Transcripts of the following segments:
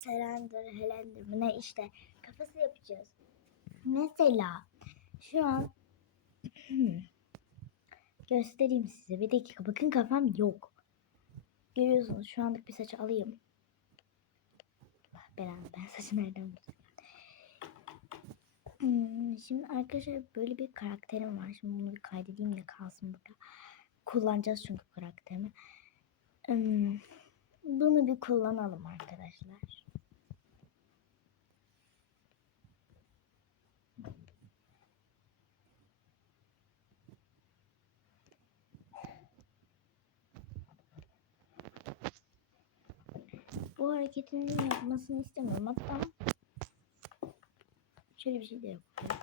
Selendir, Helendir mi ne işte kafası yapacağız. Mesela şu an göstereyim size. Bir dakika bakın kafam yok. Görüyorsunuz şu anlık bir saç alayım. Belanı ben saçı nereden bulacağım? Hmm, şimdi arkadaşlar böyle bir karakterim var. Şimdi bunu bir kaydedeyim de kalsın burada. Kullanacağız çünkü karakterimi. Hmm, bunu bir kullanalım arkadaşlar. Bu hareketini yapmasını istemiyorum. Hatta şöyle bir şey de yapıyorum.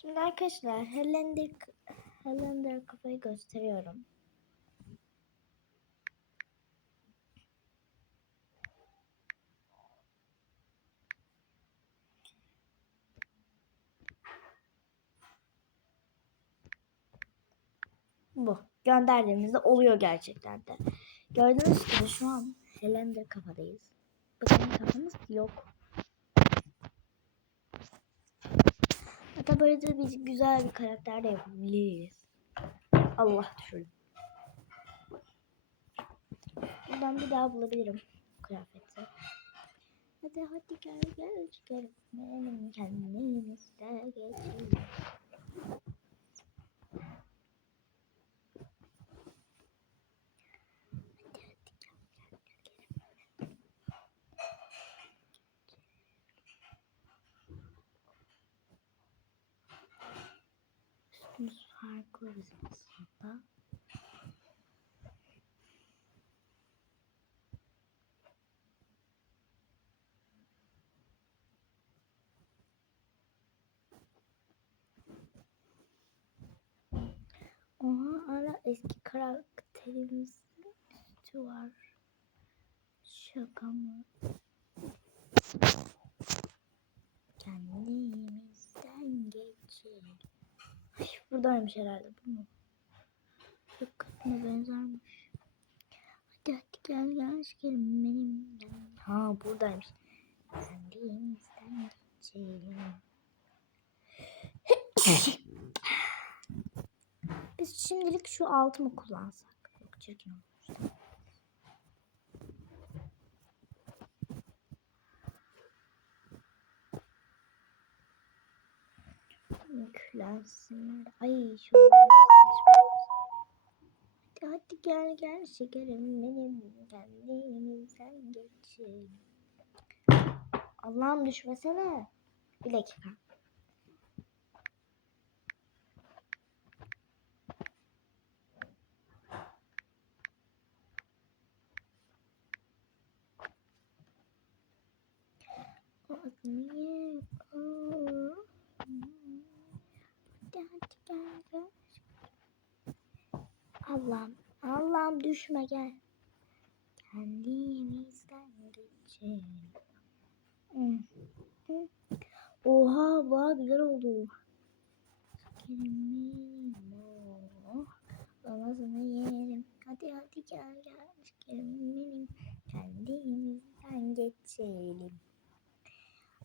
Şimdi arkadaşlar Hellender, Hellender kafayı gösteriyorum. Bu. Gönderdiğimizde oluyor gerçekten de. Gördüğünüz gibi şu an Hellender kafadayız. Bakın kafamız yok. Hatta böyle de bir güzel bir karakter de yapabiliriz. Allah düşürdüm. Buradan bir daha bulabilirim kıyafeti. Hadi hadi gel gel gel. Benim kendimizde geçelim. Hadi hadi gel gel gel gel. Üstümüz farklı bizim aslında. Oha ara eski karakterimizin üstü var. Şaka mı? Kendimizden geçelim. Ay, buradaymış herhalde bu mu? Çok kadına benzermiş. Hadi hadi gel gel şekerim benimden. Ha buradaymış. Kendimizden geçelim. Biz şimdilik şu altı mı kullansak? Yok çirkin olmuş. Yüklensinler. Ay şu Hadi hadi gel gel şekerim benim kendimizden geçelim. Allah'ım düşmesene. Bir dakika. Niye? Aa. Hadi hadi gel gel. Allah'ım Allah'ım düşme gel. Kendimizden geçelim. Oha bak güzel oldu. Şekerim oh. Babasını yerim. Hadi hadi gel gel. Benim. Kendimizden geçelim.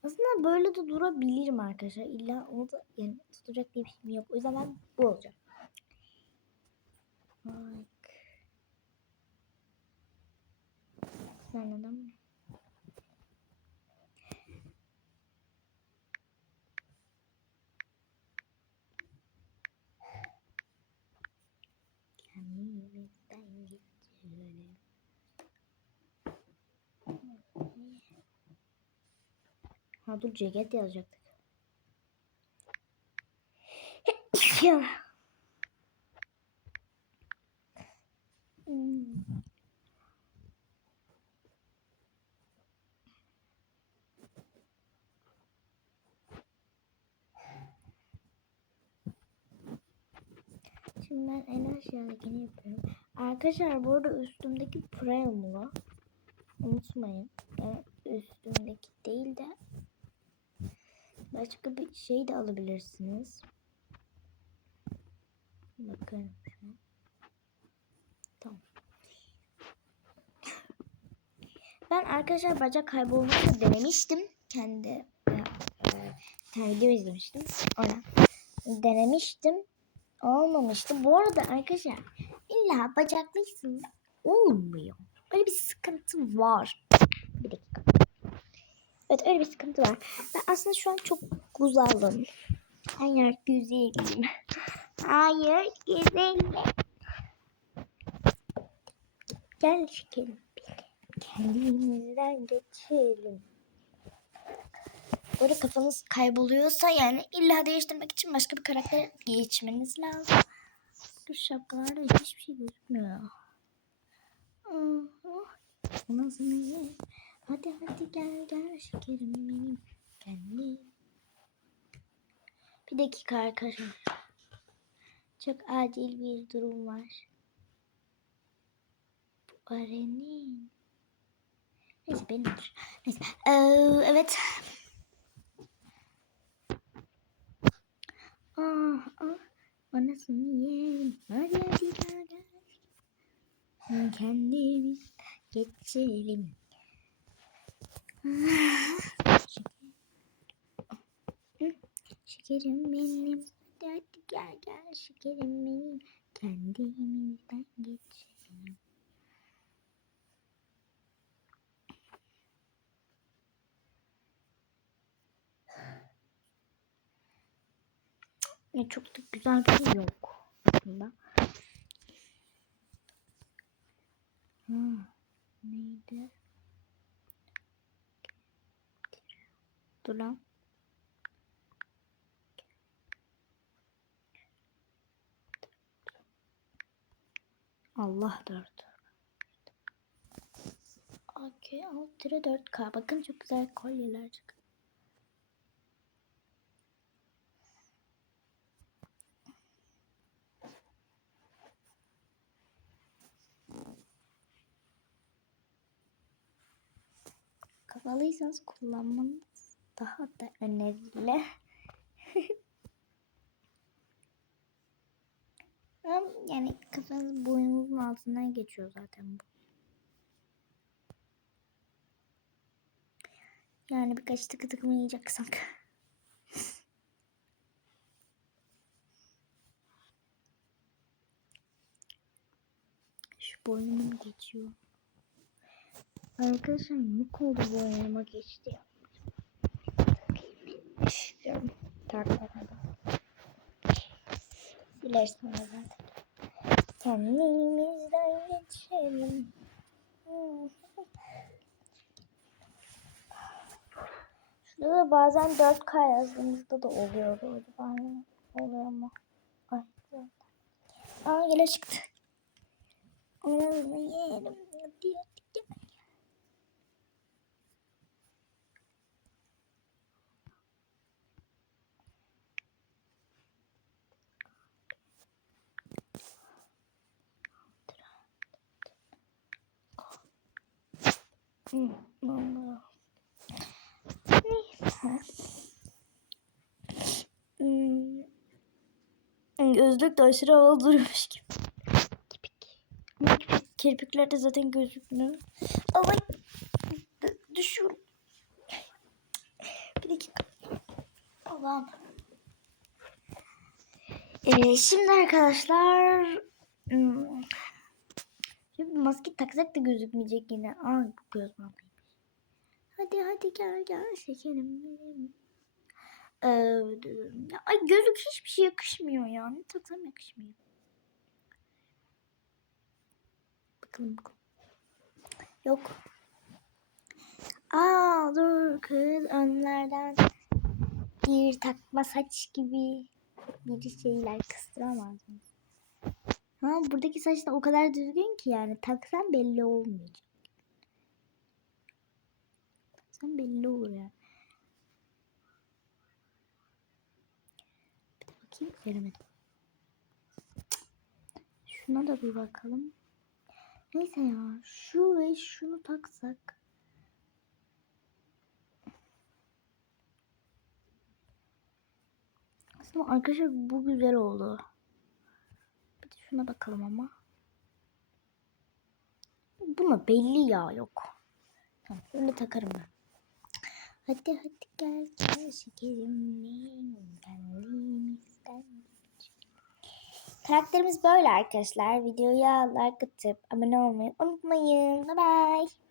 Aslında böyle de durabilirim arkadaşlar. İlla onu da yani tutacak diye bir şeyim yok. O yüzden ben bu olacak. Bak. Sen adam mı? Ha dur ceket yazacaktık. Hmm. Şimdi ben en aşağıdakini yapıyorum. Arkadaşlar bu arada üstümdeki premium'u unutmayın. Yani üstümdeki değil de başka bir şey de alabilirsiniz. Bakıyorum şu an. Tamam. Ben arkadaşlar bacak kaybolmasını denemiştim. Kendi e, e, bir tane video izlemiştim. Ona denemiştim. Olmamıştı. Bu arada arkadaşlar illa bacaklıysanız olmuyor. Öyle bir sıkıntı var. Bir dakika. Evet öyle bir sıkıntı var. Ben aslında şu an çok güzelim. Hayır güzelim. Hayır güzelim. Gel şekerim. Kendimizden geçelim. Böyle kafanız kayboluyorsa yani illa değiştirmek için başka bir karaktere geçmeniz lazım. Bu şapkalarda hiçbir şey gözükmüyor. Nasıl ne? Hadi hadi gel gel şekerim benim. Kendim. Bir dakika arkadaşlar. Çok acil bir durum var. Bu Aren'in. Neyse benimdir. Neyse. Ee, evet. Ah ah. Anasını yiyelim. Hadi hadi gel. Kendimiz geçelim. Şeker- Şekerim benim. Hadi hadi gel gel şekerim benim. Kendimizden geçelim. Ya çok da güzel bir şey yok aslında. Ha, neydi? Dur lan. Allah dört. Okey, 6 lira 4K. Bakın çok güzel kolyeler çıkıyor. Kapalıysanız kullanmanız daha da önemli. Yani kafanız boynunuzun altından geçiyor zaten bu. Yani birkaç tıkı tıkı mı yiyeceksak. Şu boynum geçiyor. Arkadaşlar yük oldu boynuma geçti. Diyorum. Takmadan. Siler sonra zaten. Kendimizden geçelim. Şurada da bazen 4K yazdığımızda da oluyor. Acaba ne oluyor mu? Ay. Aa yine çıktı. Onu yerim. Hadi hadi gel. Hı, vallahi. Neyse. Hmm. Gözlük de aşırı havalı duruyormuş gibi. Kirpikler de zaten gözükmüyor. Ay. d- Düşüyorum. Bir dakika. Allah'ım. Ee, şimdi arkadaşlar hmm, Şimdi maske taksak da gözükmeyecek yine. Aa bu göz bandıymış. Hadi hadi gel gel şekerim benim. Ee, ay gözlük hiçbir şey yakışmıyor ya. Ne taksam yakışmıyor. Bakalım bakalım. Yok. Aa dur kız önlerden bir takma saç gibi bir şeyler kıstıramaz mı? Ha buradaki saç da o kadar düzgün ki yani taksan belli olmayacak. Taksan belli olur ya. Bir de bakayım göremedim. Şuna da bir bakalım. Neyse ya şu ve şunu taksak. Aslında arkadaşlar bu güzel oldu. Şuna bakalım ama. Buna belli ya yok. Tamam bunu takarım ben. Hadi hadi gel gel şekerim kendimizden. Karakterimiz böyle arkadaşlar. Videoya like atıp abone olmayı unutmayın. Bye bye.